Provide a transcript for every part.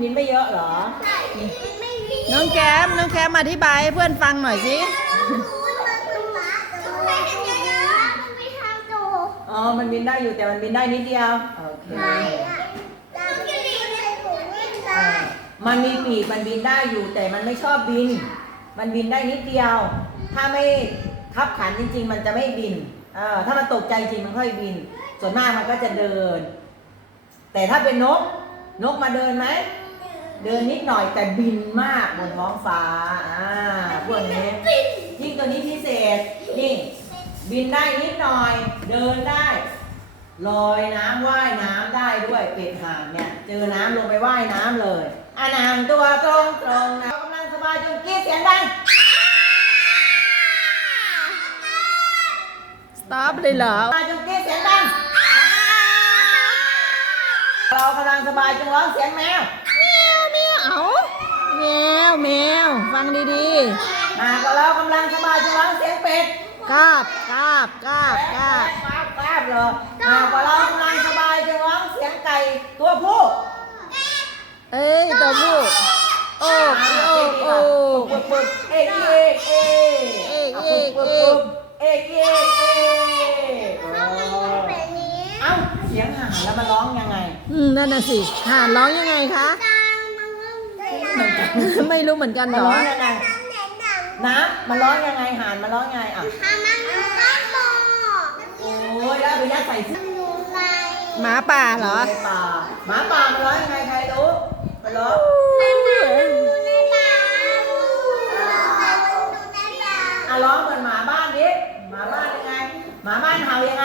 นินไม่เยอะเหรอน้องแคมน้องแคมอธิบายเพื่อนฟังหน่อยสิอ๋อมันบินได้อยู่แต่มันบินได้นิดเดียว โอเคมันมีปีกมันบินได้อยู่ แต่มันไม่ชอบบิน มันบินได้นิดเดียว ถ้าไม่ทับขันจริง ๆ มันจะไม่บิน เออถ้ามันตกใจจริงมันค่อยบิน ส่วนมากมันก็จะเดิน แต่ถ้าเป็นนก นกมาเดินไหมเดินนิดหน่อยแต่บินมากบนท้องฟ้าอ่าพวกนี้ ยิ่งตัวนี้พิเศษนี่บินได้นิดหน่อย เดินได้ ลอยน้ำว่ายน้ำได้ด้วยเป็ดหางเนี่ยเจอน้ำลงไปว่ายน้ำเลย อานามตัวตรงตรงนะกำลังสบายจนกี้เสียงดังตอบเลยเหรอมาจุกี้เสียงดังเรากำลังสบายจนงร้องเสียงแมวเอาแมวแมวฟังดีดีมาก็เรากำลังสบายจะร้องเสียงเป็ดกราบกราบกราบกราบกราบเหรออาก็เรากำลังสบายจะร้องเสียงไก่ตัวผู้เอ้ยตัวผู้โอ้โอ้โอ้เอ๊ะเอ๊ะเอ๊ะเอ๊ะเอ๊ะเอ๊ะเอ๊ะเอ้าเสียงห่าแล้วมันร้องยังไงอืมนั่นน่ะสิห่าร้องยังไงคะหมือนกันไม่รู้เหมือนกันเหรอ น้อมานร้องยังไงหานมานร้อยังไงอ่ะหมาโอ้ยแล้วไปยัดใส่ซิหมาป่าเหรอ หมาป่ามันร้องยังไงใครรู้มันร้องในป่าอ่ะร้องเหมือนหมาบ้านดิ หมาบ้านยังไง หมาบ้านเห่ายังไง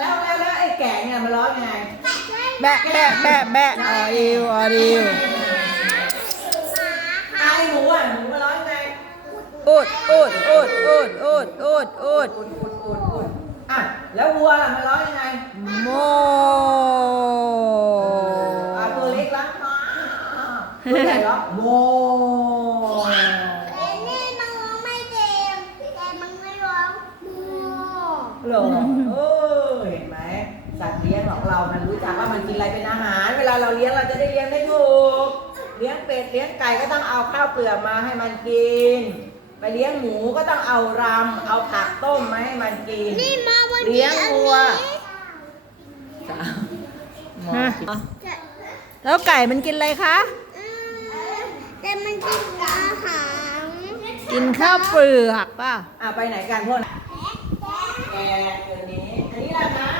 แล้วแล้วแล้วไอ้แก่เนี่ยมันร้องยังไงแบะแบะแบะแบะอีวอีวไอหมูอ่ะหมูมาร้องไงอุดอุดอุดอุดอุดอุดอุดอุดอุดอ่ะแล้ววัวล่ะมาร้องยังไงโมตัวเล็กละตัวใหญ่ละโมแต่นี่มันร้องไม่เต็มแต่มันไม่ร้องโมหรอันรู้จักว่ามันกินอะไรเป็นอาหาร เวลาเราเลี้ยงเราจะได้เลี้ยงได้ถูก เลี้ยงเป็ดเลี้ยงไก่ก็ต้องเอาข้าวเปลือกมาให้มันกิน ไปเลี้ยงหมูก็ต้องเอารำเอาผักต้มมาให้มันกินนเลี้ยงวัว แล้วไก่มันกินอะไรคะแต่มันกินกรหังกินข้าวเปลือกป่ะ อ่ะไปไหนกันพวกนั้นแกแกตัวนี้ อันนี้อะไรคะ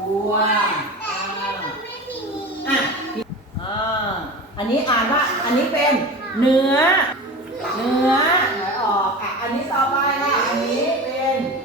วอันนี้อ่านว่าอันนี้เป็นเนื้อเนื้อเนื้อออกอ่ะ อันนี้ต่อไปค่ะ